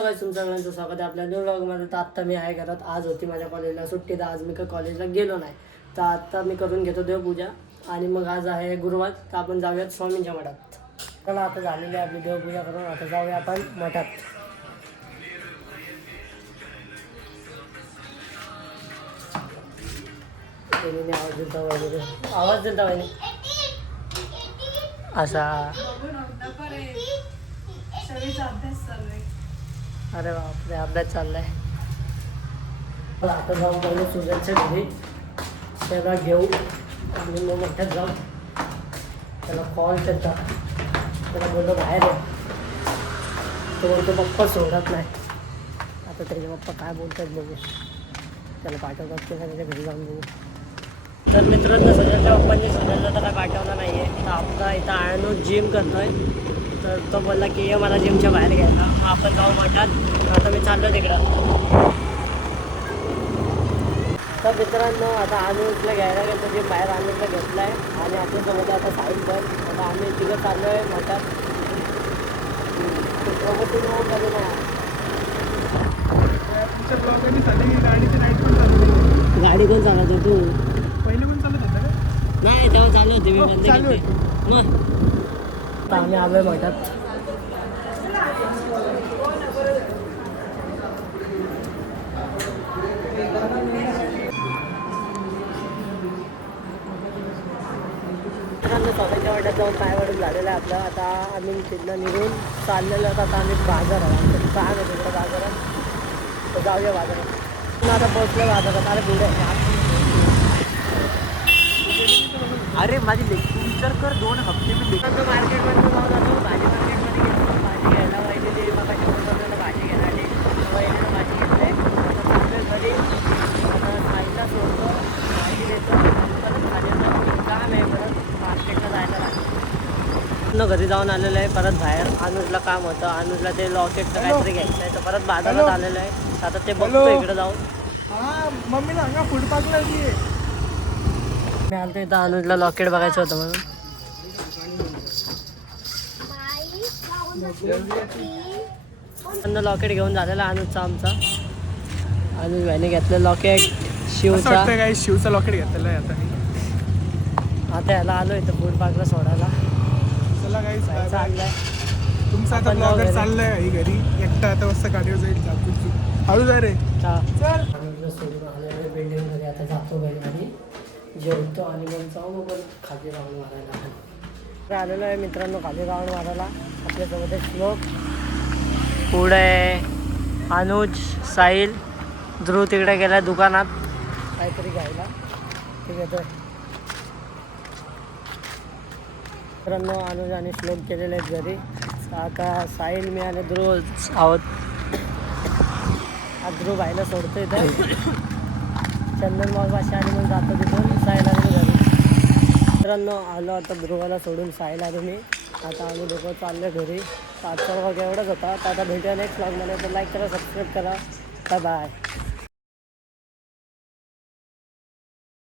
तुमचं सगळ्यांचं स्वागत आहे आपल्या न्यू व्लॉगमध्ये. तर आत्ता मी आहे घरात. आज होती माझ्या कॉलेजला सुट्टी, तर आज मी काही कॉलेजला गेलो नाही. तर आत्ता मी करून घेतो देवपूजा. आणि मग आज आहे गुरुवार, तर आपण जाऊयात स्वामींच्या मठात. चला आता झालेली आहे आपली देवपूजा करून, आता जाऊया आपण मठात. आवाज दिलता वगैरे, आवाज दिलता वगैरे असा. अरे बापरे, अभ्यास चाललाय. आता जाऊन पहिले सुजाच्या घरी त्याला घेऊ आणि मग मोठ्यात जाऊ. त्याला कॉल करता, त्याला बोललो बाहेर आहे. तो बोलतो पप्पा सोडत नाही. आता त्याचे पप्पा काय बोलतात बघू, त्याला पाठवतात की त्याच्या घरी जाऊन बघू. तर मित्रांनो, सुजाच्या पप्पांनी सुजाला तर काय पाठवलं नाही आहे. तर आपला इथं आणू जिम करतोय. तर तो बोलला की ये मला जिमच्या बाहेर घ्यायला, मग आपण जाऊ मठात. आता मी चाललो तिकडं. तर मित्रांनो, आता अनुजला घ्यायला गेलो, जे बाहेर अनुजला घेतला आहे. आणि आपल्यासोबत आता साईड पण. आता आम्ही तिकडं चाललो आहे मठात. गाडी कोण चालवतो तू? पहिले पण चालत होता का? नाही, तेव्हा चालू होते मी बंद केली. मग आम्ही आलोय मठात. स्वतःच्या वाट्यात जाऊन पायवाडून झालेलं आहे आपलं. आता आम्ही तिथनं निघून चाललेलो आहोत. आता आम्ही बाजार आहे, आमचं काय आहे तिकडं बाजारात. तर जाऊया बाजारात. आता पोहोचलो बाजारात. अरे पुढे अरे माझी विचार कर 2 हफ्ते मी मार्केटमध्ये जाऊन जातो. भाजी मार्केटमध्ये गेलो भाजी घ्यायला. वहिनी मग जेवण भाजी घेण्यासाठी वहिनीनं भाजी घेतली. आता घरी आता साईडला सोडतो, भाजी देतो, परत भाजीचं काम आहे. परत मार्केटला जायला लागतं. घरी जाऊन आलेलं आहे. परत बाहेर अनुजला काम होतं. अनुजला ते लॉकेटचं काहीतरी घ्यायचं आहे. तर परत बाजारात आलेलं आहे. आता ते बघतो इकडे जाऊन. मम्मीला सांगा फूड पार्कला मी आलो इथं अनुजला लॉकेट बघायचं होतं म्हणून. लॉकेट घेऊन झालेला अनुजचा आमचा. अनुज भाईने घेतलं लॉकेट शिवचा. काय शिवचा लॉकेट घेतलेला आहे आता. आता याला आलो इथं फूड पार्कला सोडायला. चला काही चाललंय तुमचा आता ब्लॉगर चाललाय आई घरी एकटा. आता वाजता गाडीवर जाईल. हळू जा रे. अनुजला सोडून आलेलो बिल्डिंग मध्ये. आता जातो घरी, जेवतो आणि मग जाऊ. मग खाली राऊंड मारायला आलेलो आहे मित्रांनो. खाली राऊंड मारायला आपल्यासोबत एक श्लोक, पुढे अनुज, साहिल, ध्रुव तिकडे गेला दुकानात काहीतरी घ्यायला. ठीक आहे. तर मित्रांनो, अनुज आणि श्लोक गेलेले आहेत घरी. आता साहिल, मी आणि ध्रुव आहोत. आज ध्रुव भाईला सोडतो इथं चंदन मावशी आणि मग जातो तिथून साहिल आणि घरी. मित्रांनो, आलो आता ध्रुवाला सोडून साहिल आणि मी. आता आम्ही दोघं चाललो घरी. आजचा व्लॉग एवढंच होता. तर आता भेटूया नेक्स्ट व्लॉगमध्ये. तर लाईक करा, सबस्क्राईब करा. Bye bye.